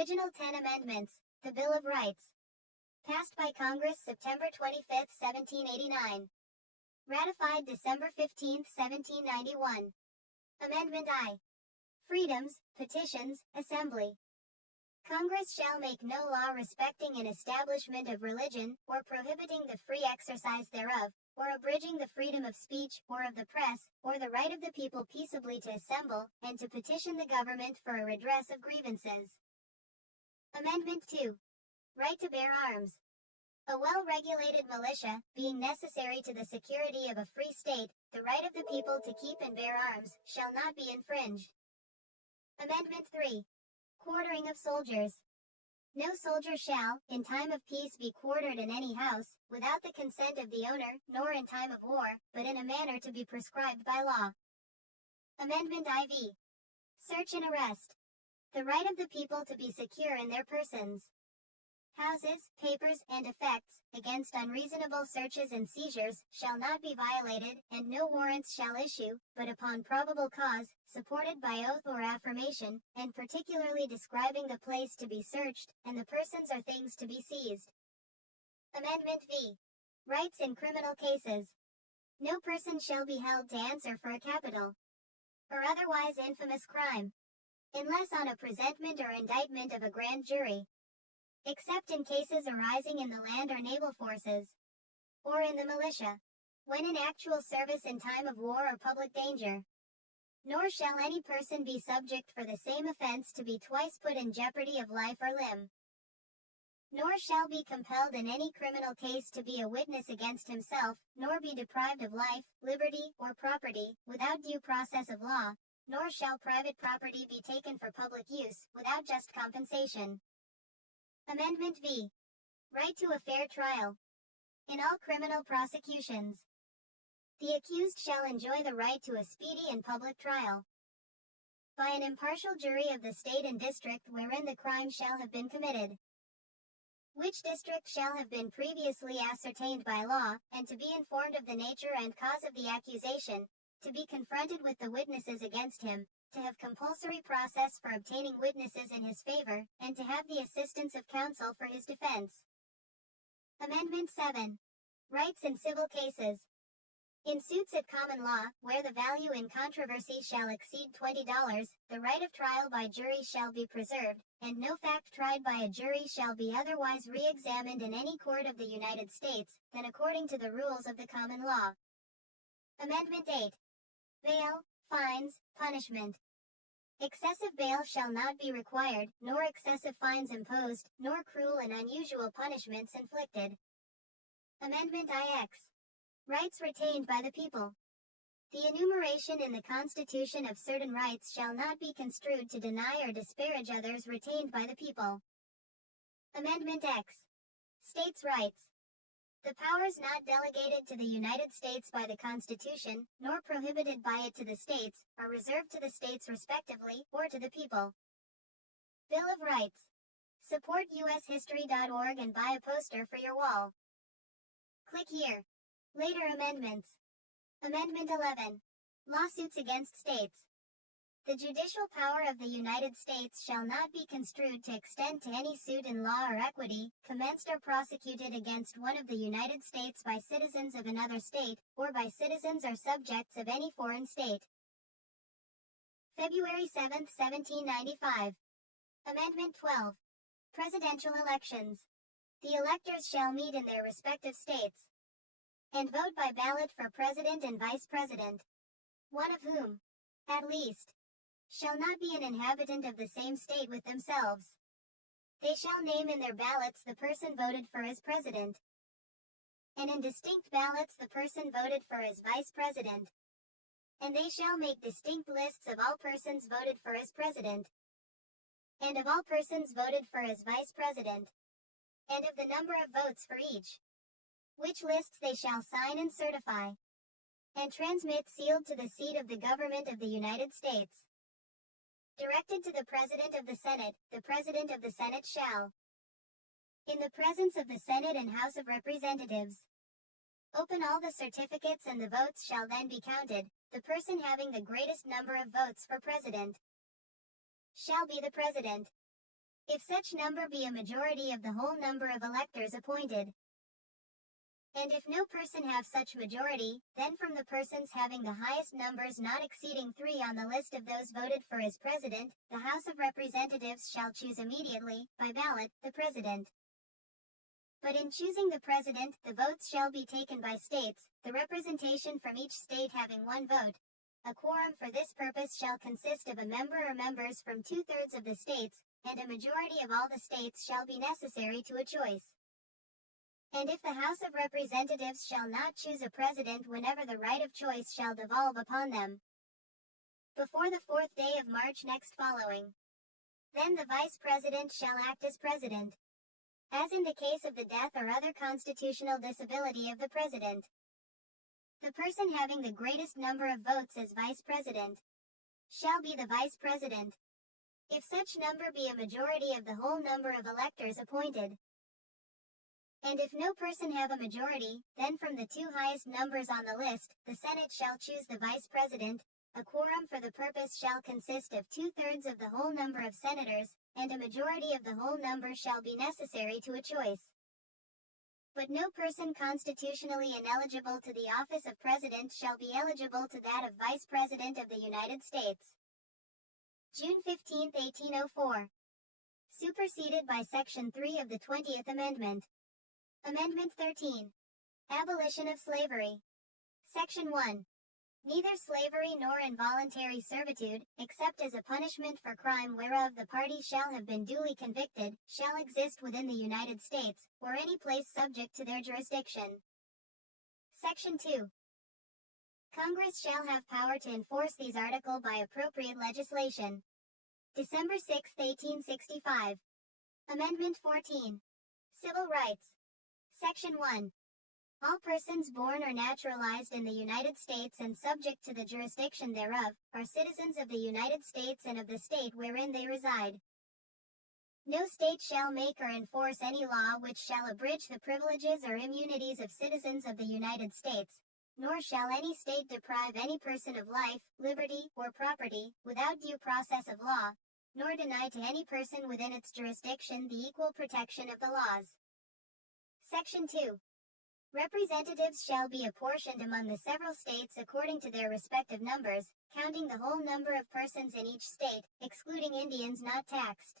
Original 10 Amendments, the Bill of Rights. Passed by Congress September 25, 1789. Ratified December 15, 1791. Amendment I. Freedoms, petitions, assembly. Congress shall make no law respecting an establishment of religion, or prohibiting the free exercise thereof, or abridging the freedom of speech, or of the press, or the right of the people peaceably to assemble, and to petition the government for a redress of grievances. Amendment 2. Right to bear arms. A well-regulated militia, being necessary to the security of a free state, the right of the people to keep and bear arms, shall not be infringed. Amendment 3. Quartering of soldiers. No soldier shall, in time of peace, be quartered in any house, without the consent of the owner, nor in time of war, but in a manner to be prescribed by law. Amendment IV. Search and arrest. The right of the people to be secure in their persons, houses, papers, and effects, against unreasonable searches and seizures, shall not be violated, and no warrants shall issue, but upon probable cause, supported by oath or affirmation, and particularly describing the place to be searched, and the persons or things to be seized. Amendment V. Rights in criminal cases. No person shall be held to answer for a capital, or otherwise infamous crime, unless on a presentment or indictment of a grand jury, except in cases arising in the land or naval forces, or in the militia, when in actual service in time of war or public danger. Nor shall any person be subject for the same offense to be twice put in jeopardy of life or limb. Nor shall be compelled in any criminal case to be a witness against himself, nor be deprived of life, liberty, or property, without due process of law, nor shall private property be taken for public use, without just compensation. Amendment V. Right to a fair trial. In all criminal prosecutions, the accused shall enjoy the right to a speedy and public trial, by an impartial jury of the state and district wherein the crime shall have been committed, which district shall have been previously ascertained by law, and to be informed of the nature and cause of the accusation, to be confronted with the witnesses against him, to have compulsory process for obtaining witnesses in his favor, and to have the assistance of counsel for his defense. Amendment 7. Rights in civil cases. In suits at common law, where the value in controversy shall exceed $20, the right of trial by jury shall be preserved, and no fact tried by a jury shall be otherwise re-examined in any court of the United States, than according to the rules of the common law. Amendment 8. Bail, fines, punishment. Excessive bail shall not be required, nor excessive fines imposed, nor cruel and unusual punishments inflicted. Amendment IX. Rights retained by the people. The enumeration in the Constitution of certain rights shall not be construed to deny or disparage others retained by the people. Amendment X. States' rights. The powers not delegated to the United States by the Constitution, nor prohibited by it to the states, are reserved to the states respectively, or to the people. Bill of Rights. Support ushistory.org and buy a poster for your wall. Click here. Later amendments. Amendment 11. Lawsuits against states. The judicial power of the United States shall not be construed to extend to any suit in law or equity, commenced or prosecuted against one of the United States by citizens of another state, or by citizens or subjects of any foreign state. February 7, 1795. Amendment 12. Presidential elections. The electors shall meet in their respective states, and vote by ballot for president and vice president, one of whom, at least, shall not be an inhabitant of the same state with themselves. They shall name in their ballots the person voted for as president, and in distinct ballots the person voted for as vice president, and they shall make distinct lists of all persons voted for as president, and of all persons voted for as vice president, and of the number of votes for each, which lists they shall sign and certify, and transmit sealed to the seat of the government of the United States. Directed to the President of the Senate shall, in the presence of the Senate and House of Representatives, open all the certificates, and the votes shall then be counted. The person having the greatest number of votes for president shall be the president. if such number be a majority of the whole number of electors appointed. And if no person have such majority, then from the persons having the highest numbers not exceeding 3 on the list of those voted for as president, the House of Representatives shall choose immediately, by ballot, the president. But in choosing the president, the votes shall be taken by states, the representation from each state having 1 vote. A quorum for this purpose shall consist of a member or members from 2/3 of the states, and a majority of all the states shall be necessary to a choice. And if the House of Representatives shall not choose a president whenever the right of choice shall devolve upon them, before the 4th day of March next following, then the vice president shall act as president, as in the case of the death or other constitutional disability of the president. The person having the greatest number of votes as vice president shall be the vice president, if such number be a majority of the whole number of electors appointed. And if no person have a majority, then from the 2 highest numbers on the list, the Senate shall choose the vice president. A quorum for the purpose shall consist of 2/3 of the whole number of senators, and a majority of the whole number shall be necessary to a choice. But no person constitutionally ineligible to the office of president shall be eligible to that of vice president of the United States. June 15, 1804. Superseded by Section 3 of the 20th Amendment. Amendment 13. Abolition of slavery. Section 1. Neither slavery nor involuntary servitude, except as a punishment for crime whereof the party shall have been duly convicted, shall exist within the United States, or any place subject to their jurisdiction. Section 2. Congress shall have power to enforce these articles by appropriate legislation. December 6, 1865. Amendment 14. Civil Rights. Section 1. All persons born or naturalized in the United States and subject to the jurisdiction thereof, are citizens of the United States and of the state wherein they reside. No state shall make or enforce any law which shall abridge the privileges or immunities of citizens of the United States, nor shall any state deprive any person of life, liberty, or property, without due process of law, nor deny to any person within its jurisdiction the equal protection of the laws. Section 2. Representatives shall be apportioned among the several states according to their respective numbers, counting the whole number of persons in each state, excluding Indians not taxed.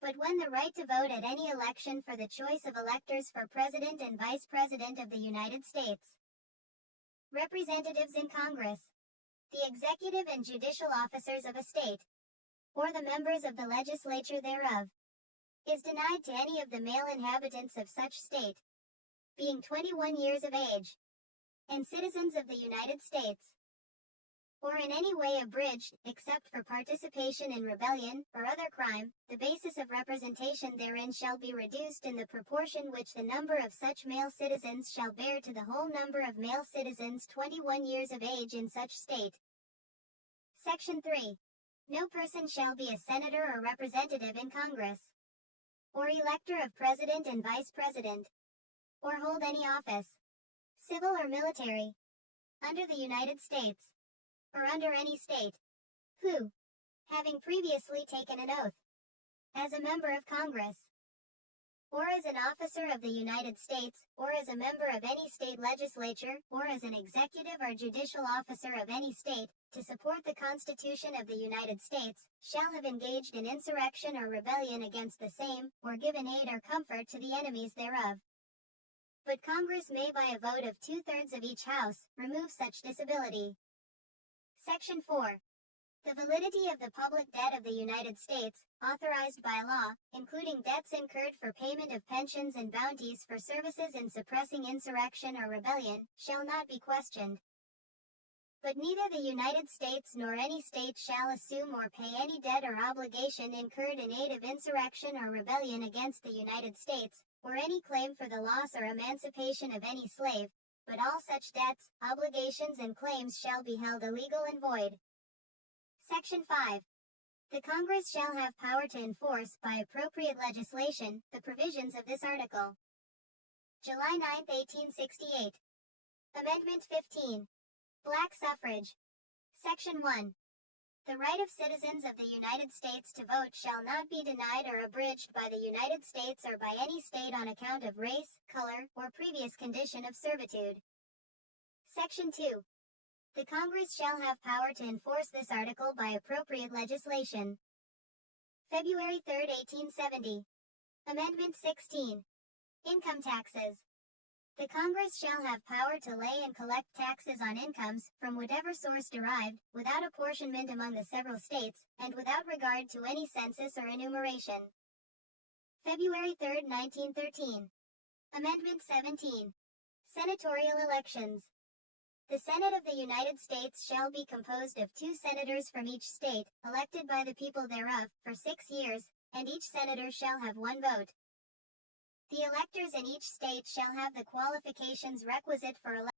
But when the right to vote at any election for the choice of electors for President and Vice President of the United States, representatives in Congress, the executive and judicial officers of a state, or the members of the legislature thereof, is denied to any of the male inhabitants of such state, being 21 years of age, and citizens of the United States, or in any way abridged, except for participation in rebellion, or other crime, the basis of representation therein shall be reduced in the proportion which the number of such male citizens shall bear to the whole number of male citizens 21 years of age in such state. Section 3. No person shall be a senator or representative in Congress, or elector of president and vice president, or hold any office, civil or military, under the United States, or under any state, who, having previously taken an oath, as a member of Congress, or as an officer of the United States, or as a member of any state legislature, or as an executive or judicial officer of any state, to support the Constitution of the United States, shall have engaged in insurrection or rebellion against the same, or given aid or comfort to the enemies thereof. But Congress may by a vote of 2/3 of each house, remove such disability. Section 4. The validity of the public debt of the United States, authorized by law, including debts incurred for payment of pensions and bounties for services in suppressing insurrection or rebellion, shall not be questioned. But neither the United States nor any state shall assume or pay any debt or obligation incurred in aid of insurrection or rebellion against the United States, or any claim for the loss or emancipation of any slave, but all such debts, obligations and claims shall be held illegal and void. Section 5. The Congress shall have power to enforce, by appropriate legislation, the provisions of this article. July 9, 1868. Amendment 15. Black suffrage. Section 1. The right of citizens of the United States to vote shall not be denied or abridged by the United States or by any state on account of race, color, or previous condition of servitude. Section 2. The Congress shall have power to enforce this article by appropriate legislation. February 3, 1870. Amendment 16. Income taxes. The Congress shall have power to lay and collect taxes on incomes, from whatever source derived, without apportionment among the several states, and without regard to any census or enumeration. February 3, 1913. Amendment 17. Senatorial elections. The Senate of the United States shall be composed of 2 senators from each state, elected by the people thereof, for 6 years, and each senator shall have 1 vote. The electors in each state shall have the qualifications requisite for election.